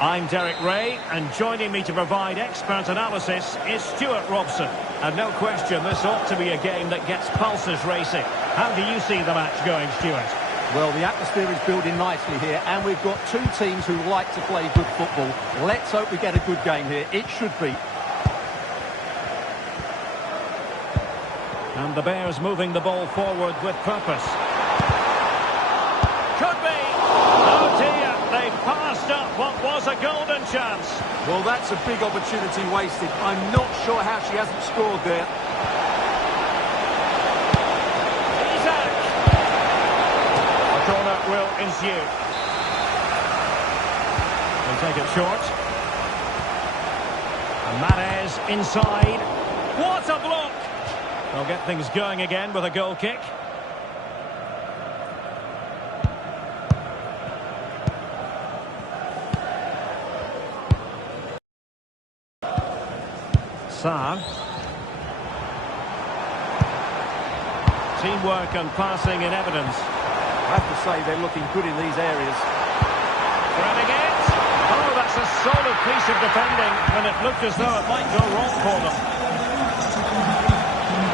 I'm Derek Ray, and joining me to provide expert analysis is Stuart Robson. And no question, this ought to be a game that gets pulses racing. How do you see the match going, Stuart? Well, the atmosphere is building nicely here, and we've got two teams who like to play good football. Let's hope we get a good game here. It should be. And the Bears moving the ball forward with purpose. Could be. Oh dear, they've passed up what was a golden chance. Well, that's a big opportunity wasted. I'm not sure how she hasn't scored there. Isaac. A corner will ensue. They take it short. And Mahrez inside. What a block! They'll get things going again with a goal kick. Sarr. Teamwork and passing in evidence. I have to say they're looking good in these areas. Threading it. Oh, that's a solid piece of defending, and it looked as though it might go wrong for them.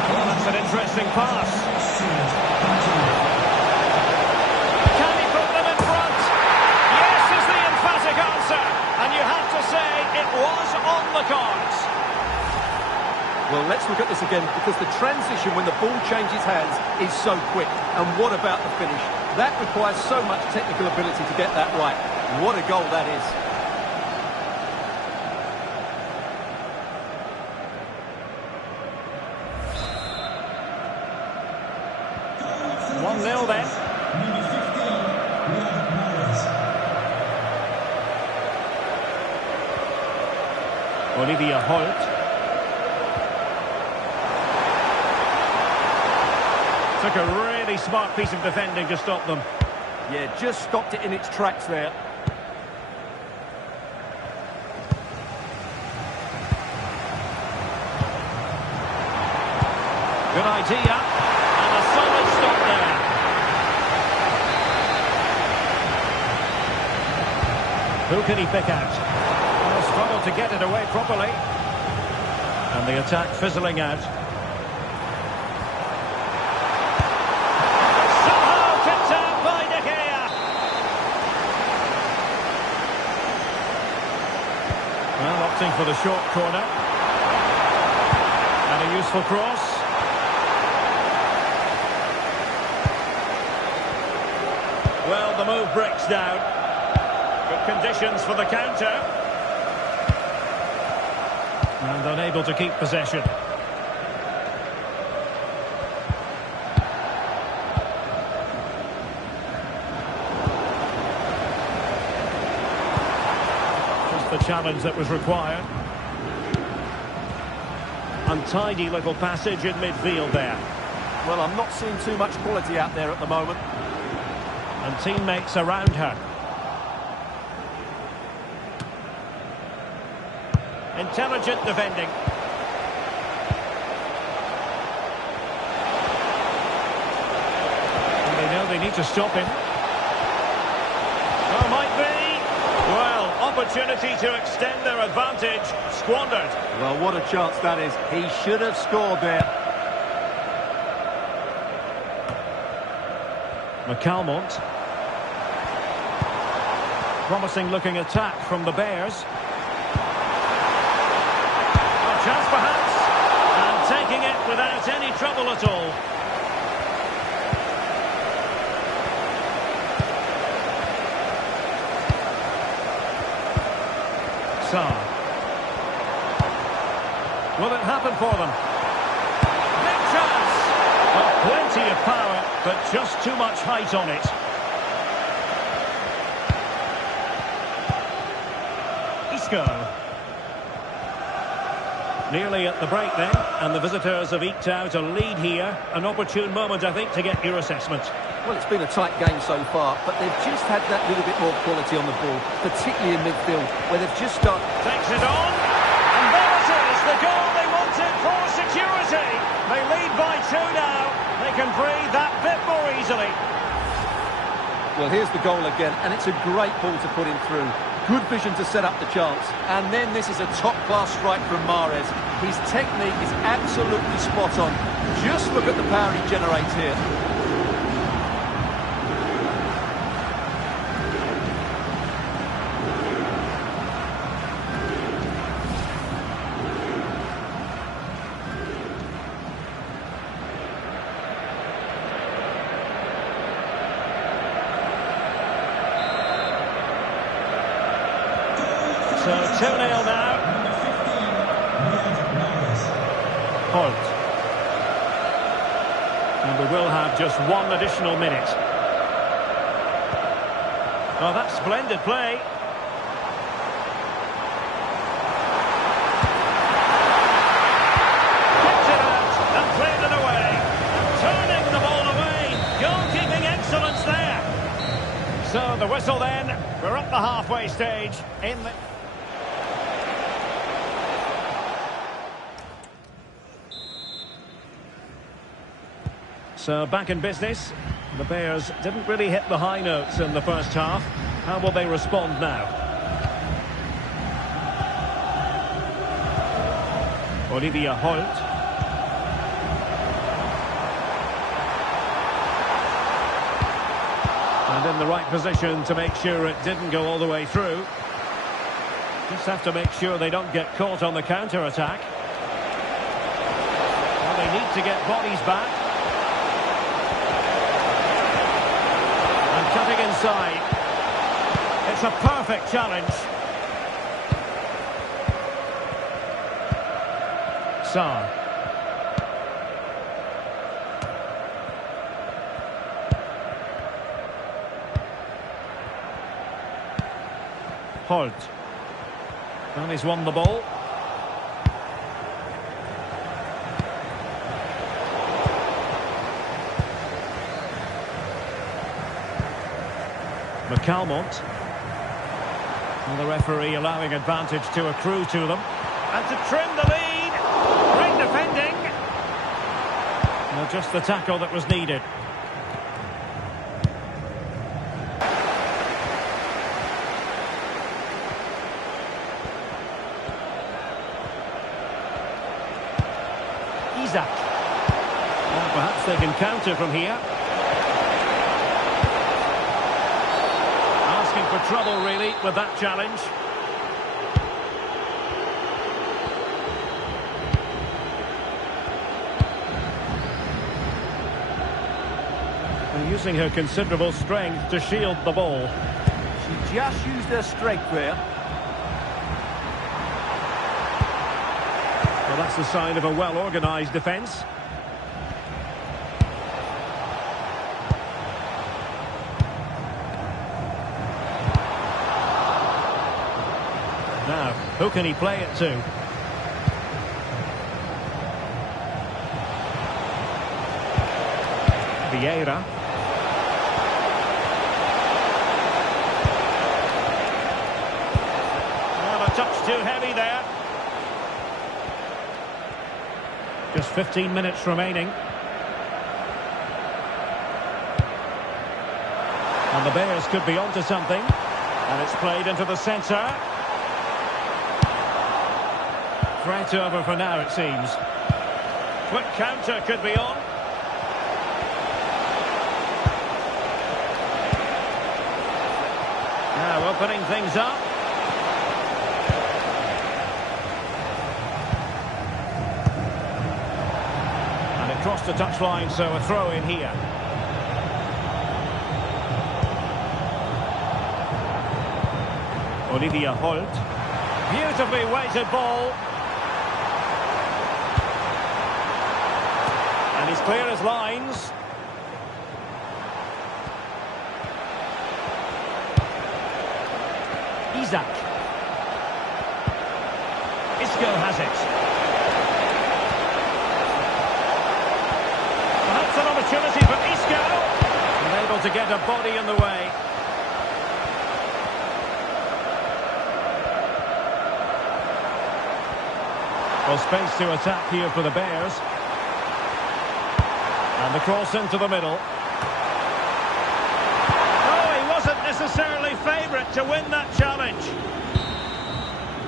Well, that's an interesting pass. Can he put them in front? Yes is the emphatic answer, and you have to say it was on the cards. Well, let's look at this again, because the transition when the ball changes hands is so quick. And what about the finish? That requires so much technical ability to get that right. What a goal that is. One 0 then. Olivia Holt. Took a really smart piece of defending to stop them. Yeah, just stopped it in its tracks there. Good idea. And a solid stop there. Who can he pick out? Well, struggled to get it away properly. And the attack fizzling out. Well, opting for the short corner. And a useful cross. Well, the move breaks down. Good conditions for the counter. And unable to keep possession. The challenge that was required. Untidy little passage in midfield there. Well, I'm not seeing too much quality out there at the moment. And teammates around her. Intelligent defending. And they know they need to stop him. Oh, might be. Well, opportunity to extend their advantage, squandered. Well, what a chance that is. He should have scored there. McCalmont. Promising looking attack from the Bears. A chance perhaps. And taking it without any trouble at all. Will it happen for them? Big chance! Well, plenty of power, but just too much height on it. Isco. Nearly at the break then, and the visitors have eked out a lead here. An opportune moment, I think, to get your assessment. Well, it's been a tight game so far, but they've just had that little bit more quality on the ball, particularly in midfield, where they've just started... Takes it on, and there it is, the goal they wanted for security. They lead by 2 now. They can breathe that bit more easily. Well, here's the goal again, and it's a great ball to put him through. Good vision to set up the chance. And then this is a top-class strike from Mahrez. His technique is absolutely spot on. Just look at the power he generates here. So 2-0 now. Holt. And we will have just one additional minute. Oh, that's splendid play. Kicked it out and played it away. Turning the ball away. Goalkeeping excellence there. So the whistle then. We're at the halfway stage in the... So back in business. The Bears didn't really hit the high notes in the first half. How will they respond now? Olivia Holt. And in the right position to make sure it didn't go all the way through. Just have to make sure they don't get caught on the counter-attack. Well, they need to get bodies back. Cutting inside. It's a perfect challenge. Sarr. Holt. And he's won the ball. McCalmont. And the referee allowing advantage to accrue to them. And to trim the lead. Great defending. Well, just the tackle that was needed. Isaac. Well, perhaps they can counter from here. For trouble, really, with that challenge. And using her considerable strength to shield the ball. She just used her strength there. Well, that's the sign of a well-organised defence. Now, who can he play it to? Vieira. Well, a touch too heavy there. Just 15 minutes remaining. And the Bears could be onto something. And it's played into the centre. Threat over for now, it seems. Quick counter could be on. Now opening things up. And it crossed the touchline, so a throw in here. Olivia Holt. Beautifully weighted ball. And he's clear as lines. Isaac. Isco has it. Perhaps an opportunity for Isco. Unable to get a body in the way. Well, space to attack here for the Bears. And the cross into the middle. Oh, he wasn't necessarily necessarily favourite to win that challenge.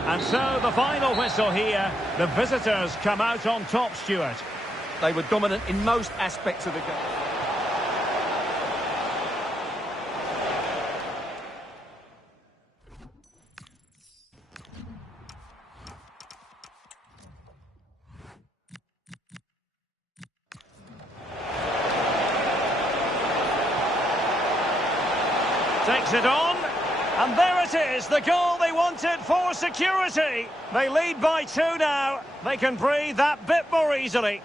And so the final whistle here. The visitors come out on top, Stuart. They were dominant in most aspects of the game. Takes it on, and there it is, the goal they wanted for security. They lead by 2 now. They can breathe that bit more easily.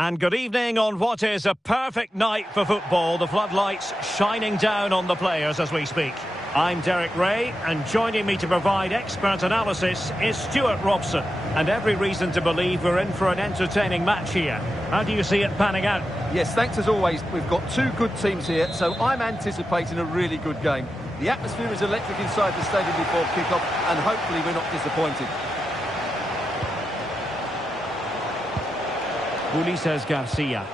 And good evening on what is a perfect night for football. The floodlights shining down on the players as we speak. I'm Derek Ray, and joining me to provide expert analysis is Stuart Robson. And every reason to believe we're in for an entertaining match here. How do you see it panning out? Yes, thanks as always. We've got two good teams here, so I'm anticipating a really good game. The atmosphere is electric inside the stadium before kick-off, and hopefully we're not disappointed. Ulises Garcia.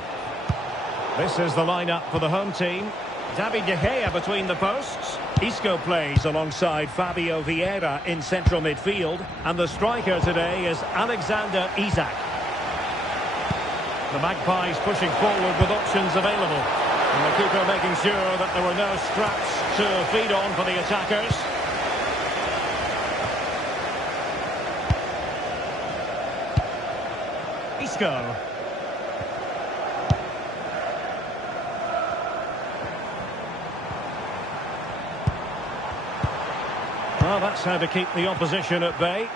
This is the lineup for the home team. David De Gea between the posts. Isco plays alongside Fabio Vieira in central midfield. And the striker today is Alexander Isak. The Magpies pushing forward with options available. And the keeper making sure that there were no straps to feed on for the attackers. Isco. Well, that's how to keep the opposition at bay.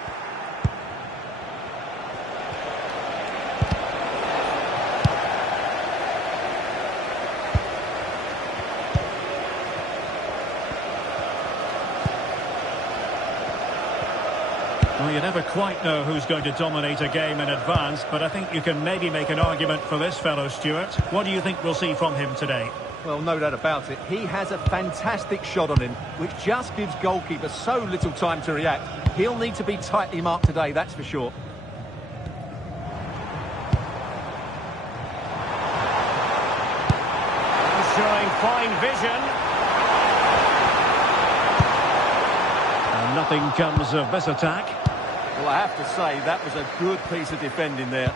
Well, you never quite know who's going to dominate a game in advance, but I think you can maybe make an argument for this fellow, Stuart. What do you think we'll see from him today? Well, no doubt about it. He has a fantastic shot on him, which just gives goalkeepers so little time to react. He'll need to be tightly marked today, that's for sure. He's showing fine vision. And nothing comes of this attack. Well, I have to say, that was a good piece of defending there.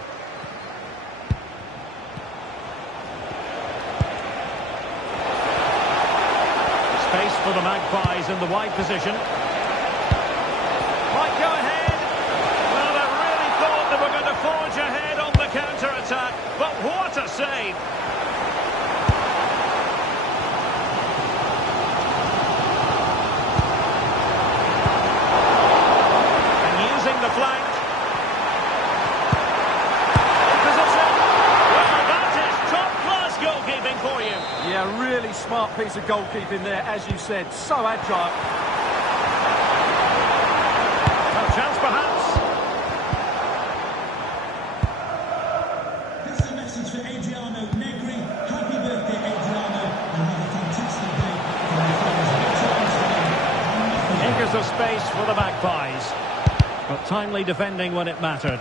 Space for the Magpies in the wide position. Might go ahead. Well, I really thought they were going to forge ahead on the counter-attack, but what a save! And using the flank. In position. Well, that is top-class goalkeeping for you. Yeah, really smart piece of goalkeeping there, as you said. So agile. A chance, perhaps. This is a message for Adriano Negri. Happy birthday, Adriano. And have a fantastic day. Acres of space for the Magpies. But timely defending when it mattered.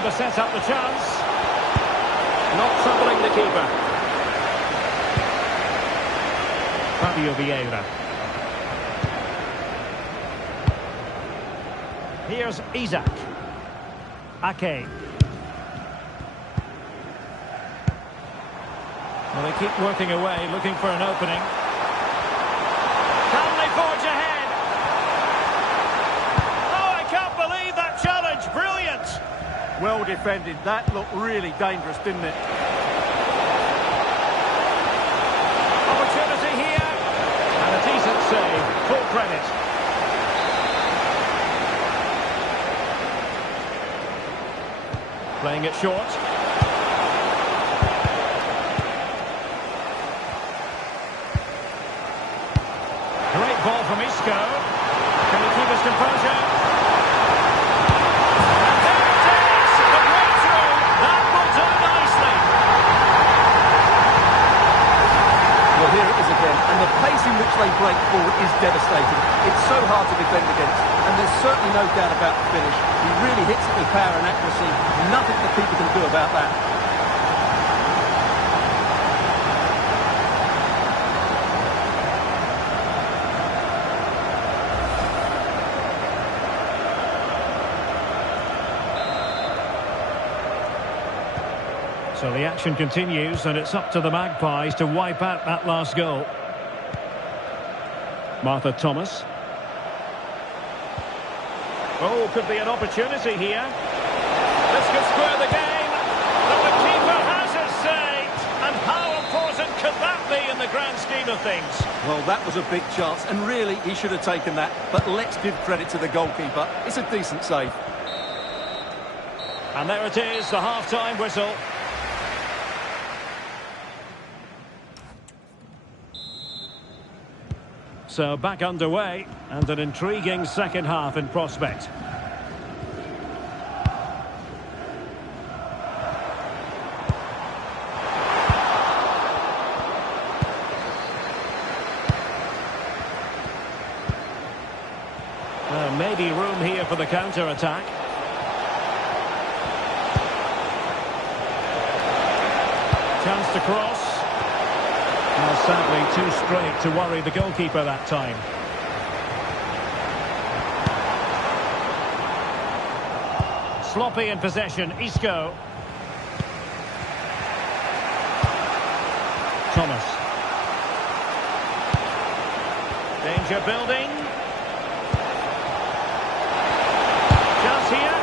To set up the chance. Not troubling the keeper. Fabio Vieira. Here's Isak. Ake. Well, they keep working away, looking for an opening. Can they forge ahead? Oh, I can't believe that challenge. Brilliant. Well defended. That looked really dangerous, didn't it? Opportunity here. And a decent save. Full credit. Playing it short. Great ball from Isco. Can he keep his composure? And the pace in which they break forward is devastating. It's so hard to defend against, and there's certainly no doubt about the finish. He really hits it with power and accuracy. Nothing the keeper can do about that. So the action continues, and it's up to the Magpies to wipe out that last goal. Martha Thomas. Oh, could be an opportunity here. This could square the game. could that be in the grand scheme of things? Well, that was a big chance, and really, he should have taken that. But let's give credit to the goalkeeper. It's a decent save. And there it is, the half-time whistle. So back underway, and an intriguing second half in prospect. Maybe room here for the counter-attack. Chance to cross. Well, sadly, too straight to worry the goalkeeper that time. Sloppy in possession, Isco. Thomas. Danger building. Chance here.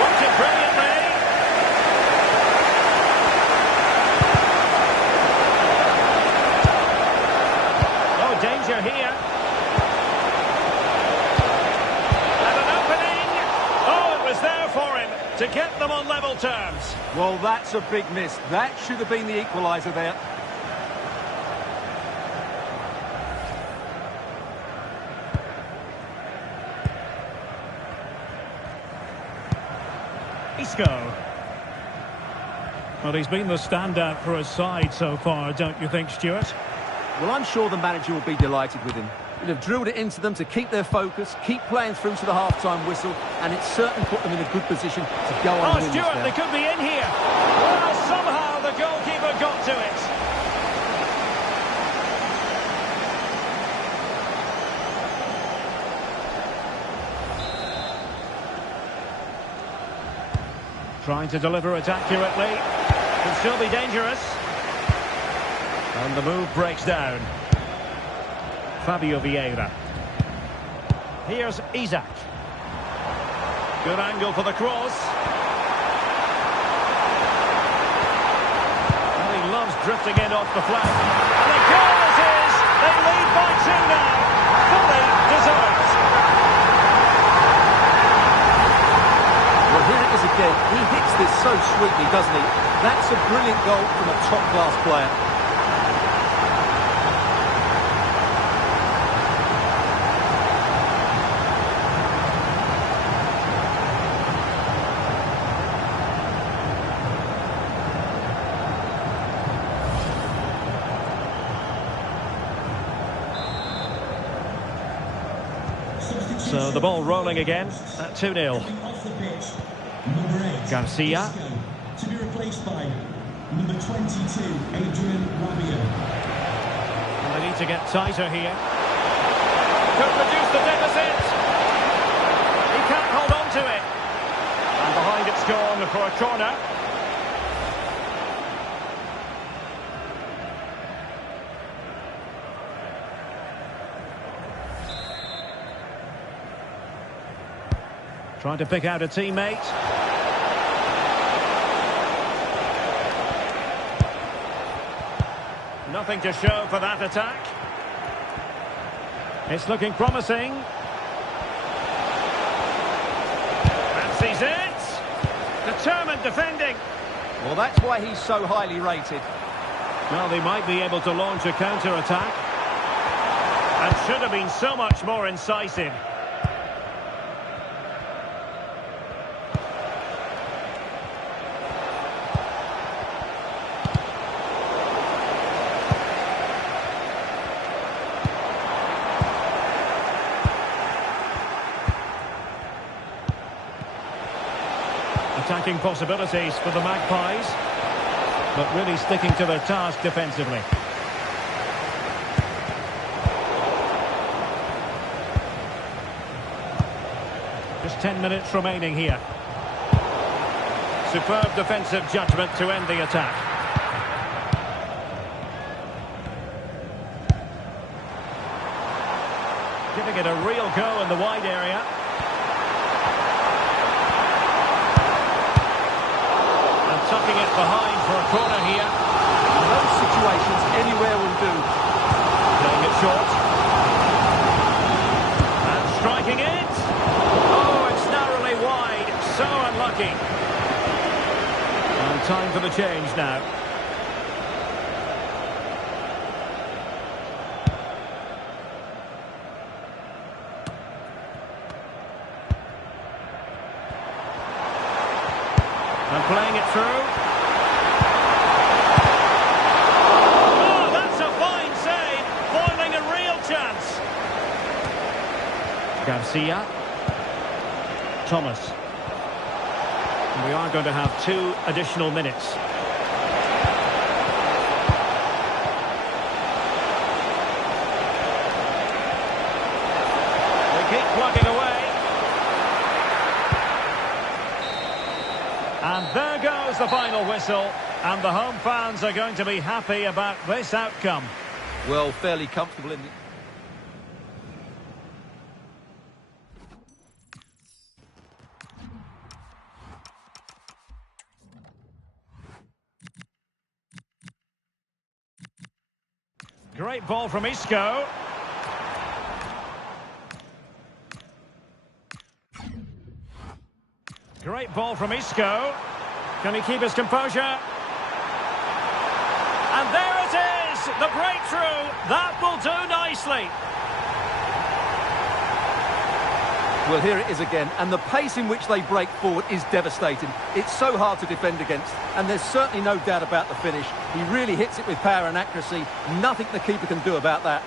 Worked it brilliantly. Danger here. And an opening. Oh, it was there for him to get them on level terms. Well, that's a big miss. That should have been the equaliser there. Isco. Well, he's been the standout for his side so far, don't you think, Stuart? Well, I'm sure the manager will be delighted with him. He'll have drilled it into them to keep their focus, keep playing through to the half-time whistle, and it's certainly put them in a good position to go on and win this Stuart, now. they could be in here. Well, somehow the goalkeeper got to it. Trying to deliver it accurately. Can still be dangerous. And the move breaks down. Fabio Vieira. Here's Isaac. Good angle for the cross. And he loves drifting in off the flank. And the goal it is! They lead by 2 now. Fully deserved. Well, here it is again. He hits this so sweetly, doesn't he? That's a brilliant goal from a top-class player. So the ball rolling again at 2-0. Garcia. To be replaced by number 22, Adrian Rabiot. And they need to get tighter here. Could reduce the deficit. He can't hold on to it. And behind it's gone for a corner. Trying to pick out a teammate. Nothing to show for that attack. It's looking promising. Fancies it. Determined defending. Well, that's why he's so highly rated. Well, they might be able to launch a counter-attack. And should have been so much more incisive. Attacking possibilities for the Magpies, but really sticking to their task defensively. Just 10 minutes remaining here. Superb defensive judgment to end the attack. Giving it a real go in the wide area. Tucking it behind for a corner here. In those situations, anyone Lewandowski. And time for the change now. And playing it through. Oh, that's a fine save. Foiling a real chance. Garcia. Thomas. And we are going to have 2 additional minutes. They keep plugging away. And there goes the final whistle. And the home fans are going to be happy about this outcome. Well, fairly comfortable in the... Great ball from Isco. Great ball from Isco. Can he keep his composure? And there it is! The breakthrough! That will do nicely. Well, here it is again, and the pace in which they break forward is devastating. It's so hard to defend against, and there's certainly no doubt about the finish. He really hits it with power and accuracy. Nothing the keeper can do about that.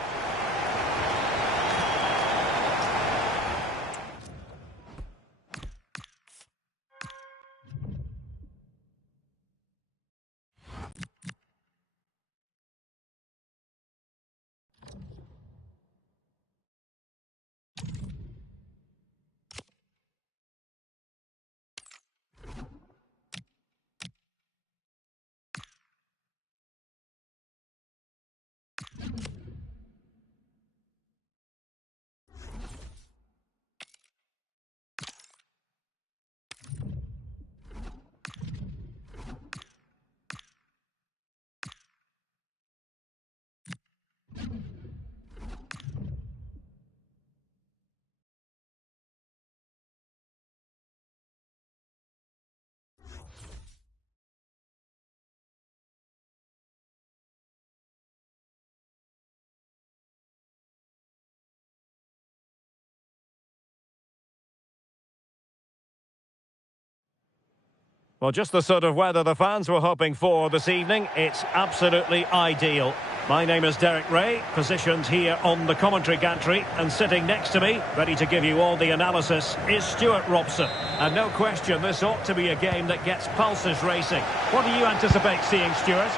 Well, just the sort of weather the fans were hoping for this evening. It's absolutely ideal. My name is Derek Ray, positioned here on the commentary gantry, and sitting next to me, ready to give you all the analysis, is Stuart Robson. And no question, this ought to be a game that gets pulses racing. What do you anticipate seeing, Stuart?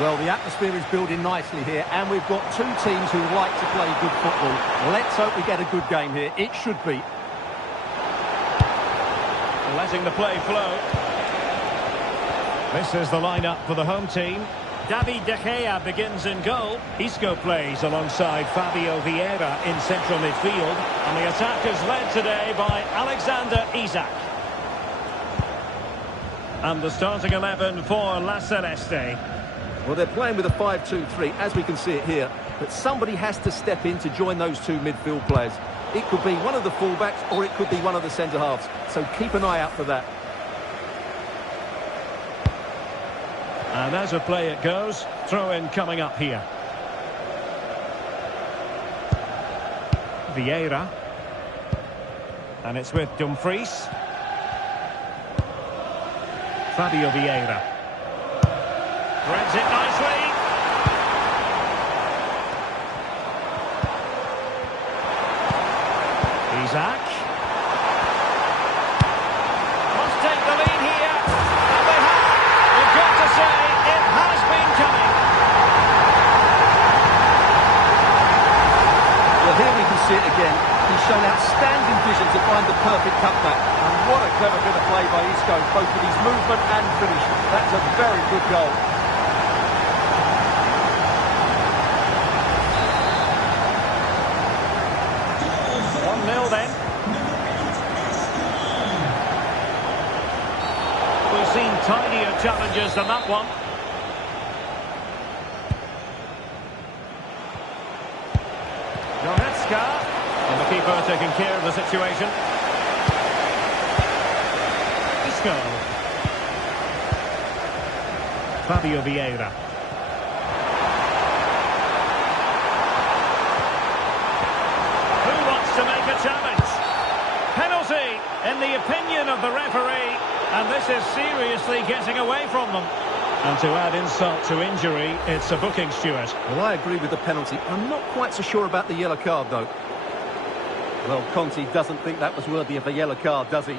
Well, the atmosphere is building nicely here, and we've got 2 teams who like to play good football. Let's hope we get a good game here. It should be. Letting the play flow. This is the lineup for the home team. David De Gea begins in goal. Isco plays alongside Fabio Vieira in central midfield. And the attack is led today by Alexander Isak. And the starting 11 for La Celeste. Well, they're playing with a 5-2-3, as we can see it here. But somebody has to step in to join those 2 midfield players. It could be one of the fullbacks, or it could be one of the centre-halves. So keep an eye out for that. And as a play it goes, throw-in coming up here. Vieira. And it's with Dumfries. Fabio Vieira. Threads it nicely. Isak. Must take the lead here. And they have. We've got to say, it has been coming. Well, here we can see it again. He's shown outstanding vision to find the perfect cutback. And what a clever bit of play by Isco, both with his movement and finish. That's a very good goal. Then. We've seen tinier challenges than that one. Goretzka. And the keeper taking care of the situation. Isco. Fabio Vieira. Who wants to make a challenge? Penalty, in the opinion of the referee, and this is seriously getting away from them. And to add insult to injury, it's a booking, Stuart. Well, I agree with the penalty. I'm not quite so sure about the yellow card, though. Well, Conte doesn't think that was worthy of a yellow card, does he?